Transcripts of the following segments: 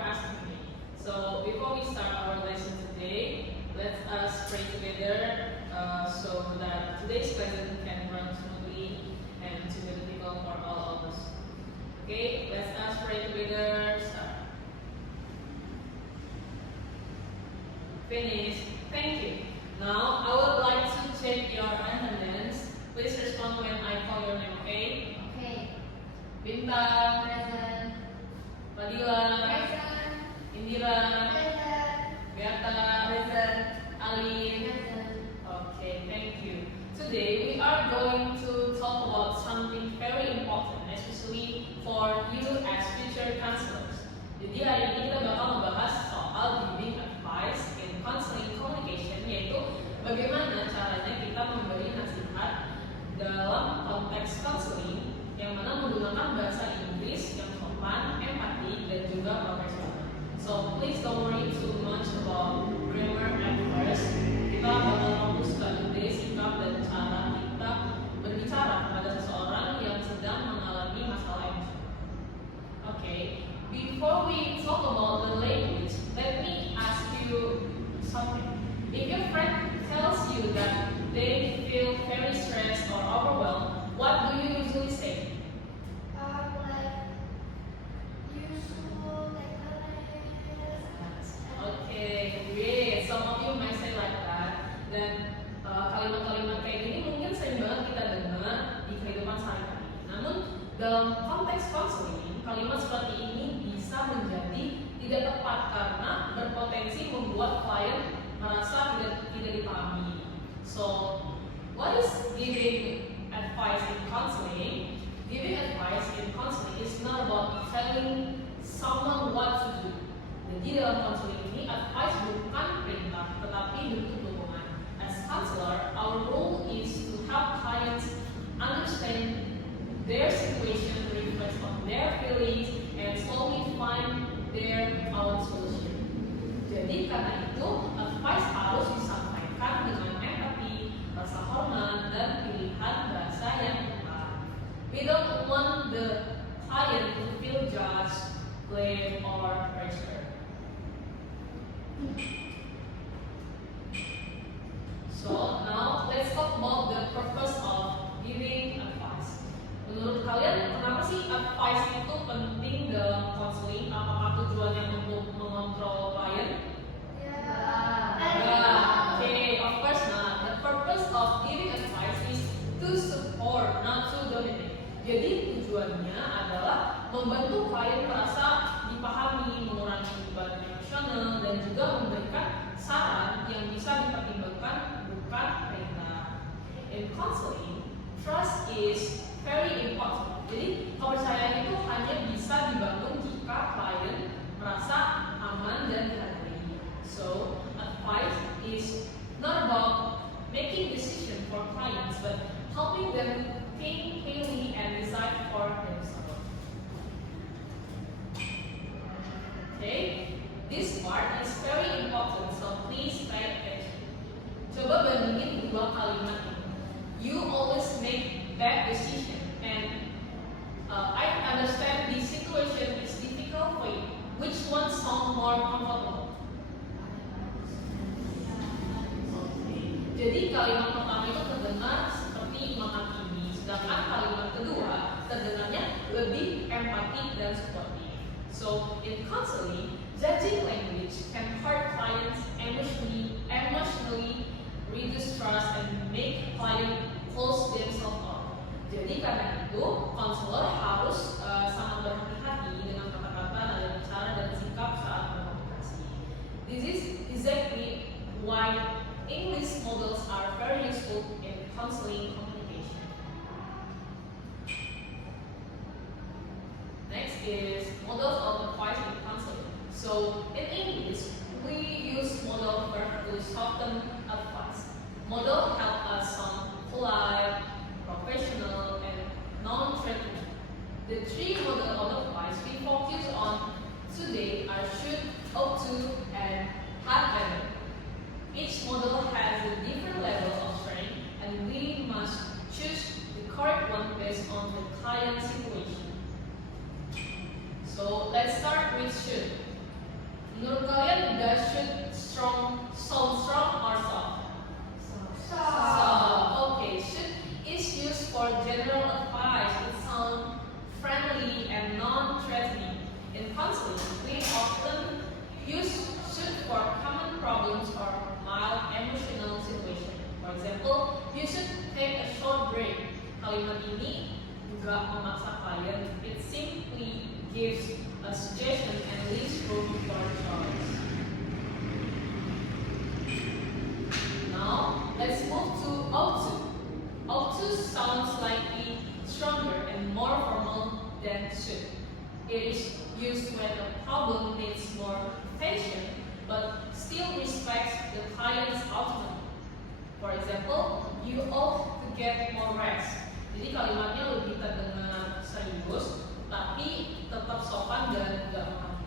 asking me. So before we start our lesson today, let us pray together so that today's lesson can run smoothly and to be difficult for all of us. Okay, let us pray together. Start. Finish. Thank you. Now I would like to check your attendance. Please respond when I call your name. Okay? Okay. Bintang, Present. Fadila, Present. Indira, Present. Beata, Present. Alin. Present. Okay, thank you. Today we are going to talk about something very important, especially for you as future counselors. Jadi hari ini kita bakal membahas soal giving advice in counseling communication, yaitu bagaimana caranya kita memberi nasihat dalam konteks counseling yang mana menggunakan bahasa Inggris yang sopan, empati, dan juga profesional. So please don't worry too much about grammar at first. Kita bakal fokus ke ide, sikap, dan cara kita berbicara kepada seseorang yang sedang mengalami masalah emosional. Okay, before we talk about the language, let me ask you something. If your friend tells you that they feel very stressed or overwhelmed, what do you usually say? Okay, great. Some of you might say like that. Dan kalimat-kalimat kayak gini mungkin sering banget kita dengar di kehidupan sehari-hari. Namun dalam konteks counseling, kalimat seperti ini bisa menjadi tidak tepat karena berpotensi membuat klien merasa tidak dipahami. So, what is giving advice in counseling? Giving advice in counseling is not about telling someone what to do. Jadi dalam counseling ini, advice bukan perintah, tetapi bentuk dukungan. As counselor, our role is to help clients understand their situation, reflect on their feelings, and slowly find their own solution. Jadi karena itu, advice harus disampaikan dengan empati, rasa hormat, dan pilihan bahasa yang tepat. We don't want the client to feel judged, blamed, or pressured. So now let's talk about the purpose of giving advice. Menurut kalian, kenapa sih advice itu penting dalam counseling? Apakah tujuannya untuk mengontrol klien? Okay, of course not. The purpose of giving advice is to support, not to dominate. Jadi tujuannya adalah membantu klien merasa dipahami, mengurangi beban emosional, dan juga memberikan saran yang bisa dipertimbangkan, bukan perintah. In counseling, trust is very important. Jadi kepercayaan itu hanya bisa dibangun jika klien merasa aman dan dihargai. So, advice is not about making decision for clients, but helping them think clearly and decide for themselves. Okay, this part is very important, so please pay attention. Coba bandingin dua kalimat ini. You always make bad decision, and I understand the situation is difficult for you. Which one sound more comfortable? Jadi kalimat pertama itu terdengar seperti menghakimi, sedangkan kalimat kedua terdengarnya lebih empati dan supportive. So in counseling, judging language can hurt clients emotionally, reduce trust, and make client close themselves off. Jadi karena itu, konselor harus sangat berhati-hati dengan kata-kata, nada bicara, dan sikap saat berkomunikasi. This is exactly why English models are very useful in counseling communication. Next is models of advice in counseling. So in English, we use model verb to soften advice. Model help us sound polite, professional, and non-threatening. The three model of advice we focus on today are should, ought to, and had better. Each model has a different level of strength, and we must choose the correct one based on the client situation. So let's start with should. Menurut kalian, does should sound strong or soft? Okay, should is used for general advice. It sounds friendly and non-threatening. In counseling, we often use should for common problems or mild emotional situation. For example, you should take a short break. Kalimat ini nggak memaksa klien. It simply gives a suggestion and leaves room for choice. Now, let's move to ought to. Ought to sounds slightly stronger and more formal than should. It is used when a problem needs more attention but still respects the client's autonomy. For example, you ought to get more rest. Jadi kalimatnya lebih terdengar serius, tapi tetap sopan dan tidak menghakimi.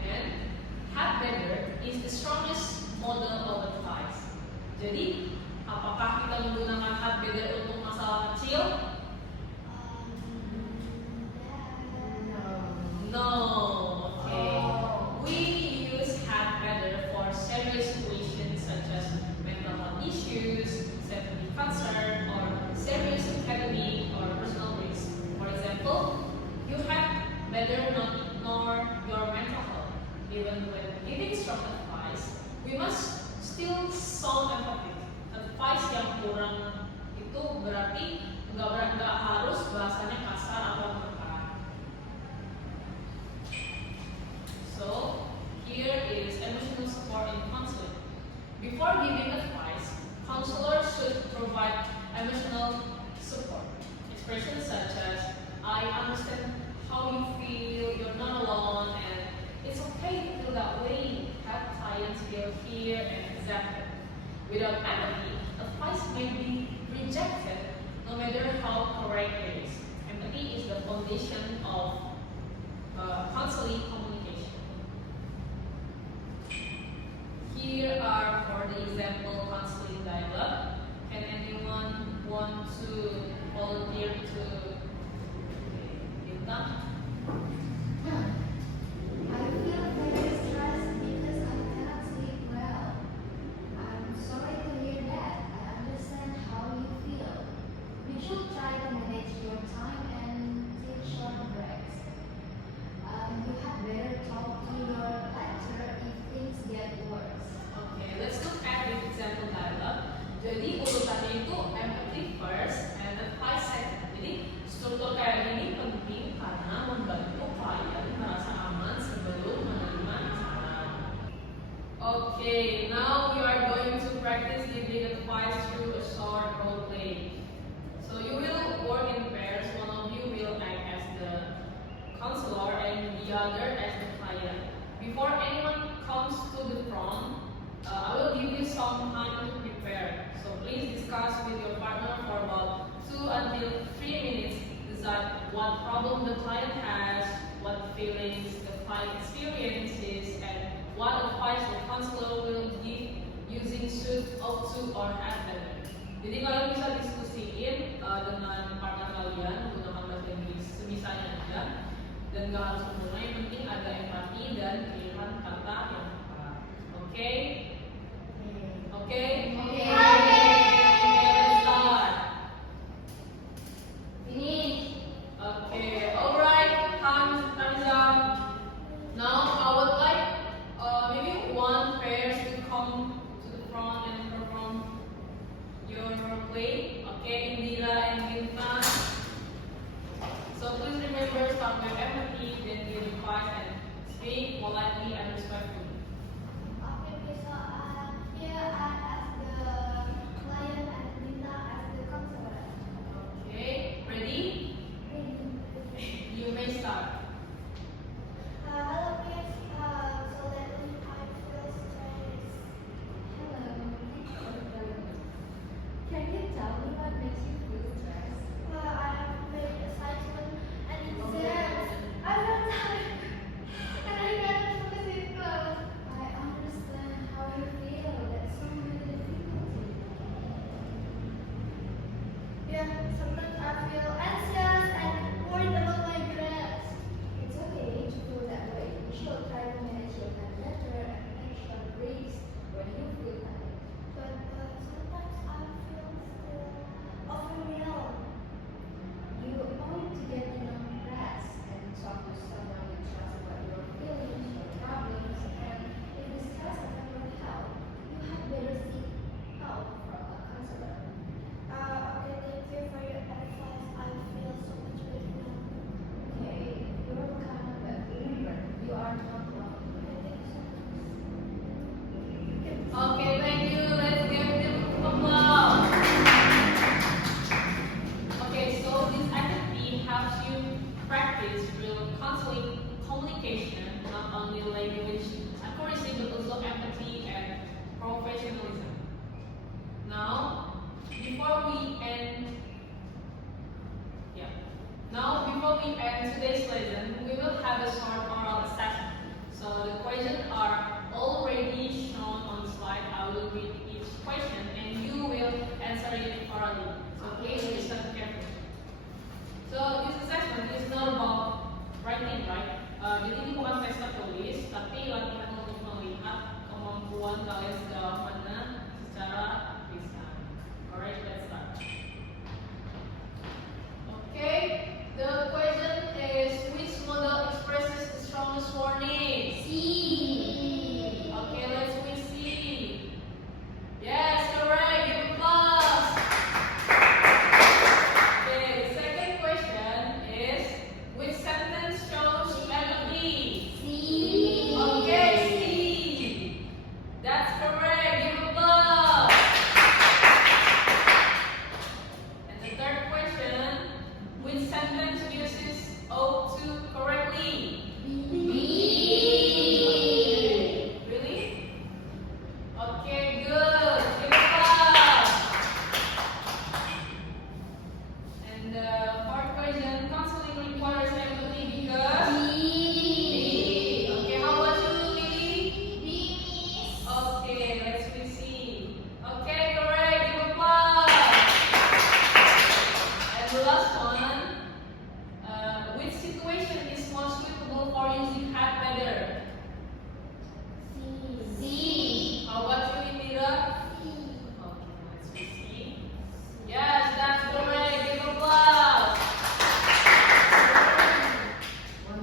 And had better is the strongest model of advice. Jadi, apakah kita menggunakan had better untuk masalah kecil? No. Okay. We use had better for serious situations such as mental health issues, safety concern, or serious academic or personal risk. For example, you had better not ignore your mental health. Even when giving strong advice, we must still sound empathic. Advice yang kurang itu berarti nggak harus bahasanya kasar atau menekan. So, here is emotional support in counseling. Before giving advice, counselors should provide emotional support. Expressions such as, I understand how you feel, you're not alone, and it's okay to feel that way. Help clients feel here and accepted. Without empathy, advice may be rejected no matter how correct it is. Empathy is the foundation of counseling communication. Here are for the example counseling dialogue. Can anyone want to volunteer to give them? I feel very stressed because I cannot sleep well. I'm sorry to hear that. I understand how you feel. You should try to manage your time and take short breaks. You had better talk to your lecturer if things get worse. Okay, let's look at this example dialogue. Jadi urutannya itu empathy first and advice second. Jadi struktur kayak gini penting karena membantu klien merasa aman sebelum menerima saran. Okay, now we are going to practice giving advice through a short role play. So you will work in pairs. One of you will act as the counselor and the other as the client. Before anyone comes to the front, I will give you some time to prepare. So please discuss with your partner for about 2 until 3 minutes. Decide what problem the client has, what feelings the client experiences, and what advice the counselor will give using should, ought to, or had better. Jadi kalian bisa diskusiin dengan partner kalian menggunakan bahasa Inggris sebisanya aja, dan gak harus sempurna. Yang penting ada empati dan pilihan kata yang tepat. Oke? Oke? Let's start. Finish. Okay, alright, time's up. Now I would like maybe one pair to come to the front and perform your play. Okay, Indira and Ginta. So please remember, start with empathy, then give advice and speak politely and respectfully. Okay, so here I ask the client and Linda as the counselor. Okay, ready? You may start. Hello, miss. So lately I feel stressed. Hello. Can you tell me what makes you feel stressed? I have made assignment and exams. I'm not tired. And I can't focus in class. I understand how you feel. That's so many difficulties. Yeah, sometimes I feel anxious and worried about my grades. practice real counseling communication, not only language accuracy but also empathy and professionalism. Now, before we end, today's lesson, we will have a short oral assessment. So the questions are already shown on the slide. I will read each question and you will answer it orally. So please listen carefully. So this assessment is not about writing, right? Jadi ini bukan tes tertulis, tapi latihan untuk melihat kemampuan kalian sejauh mana secara lisan. Alright, let's start. Okay, the question is which model expresses the strongest warning? C. Okay, let's read C. Yes, correct. Give applause. Okay, the second question is which sentence shows empathy? C. Okay, C. That's correct. Give applause. And the third question, which sentence uses ought to correctly? B. Really? Okay, good. Give applause. And the fourth question, counseling requires empathy because? B. Okay, how about you, Lily? B, miss. Okay, let's see. Okay, correct. Give applause. And the last one, which situation is most suitable for using had better? C. How about you, Indira? Okay, let's see. Yes, that's correct. Give applause.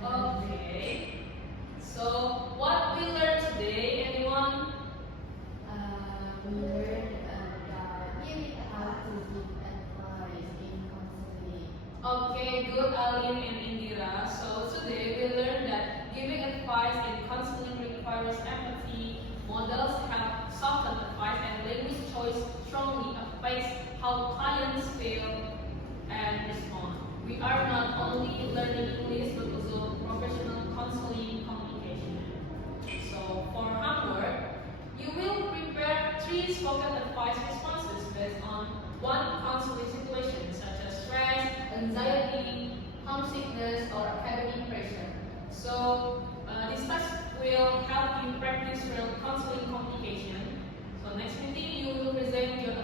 Okay. So, what we learned today, anyone? We learned about how to give advice in counseling. Okay, good, Aline and Indira. So today we learned that giving advice in counseling requires empathy. Models have softened advice and language choice strongly affects how clients feel and respond. We are not only learning English but also professional counseling communication. So for homework, you will prepare 3 spoken advice responses based on one counseling situation such as stress, anxiety, homesickness, or academic pressure. So this task will help you practice real counseling communication. So next meeting you will present your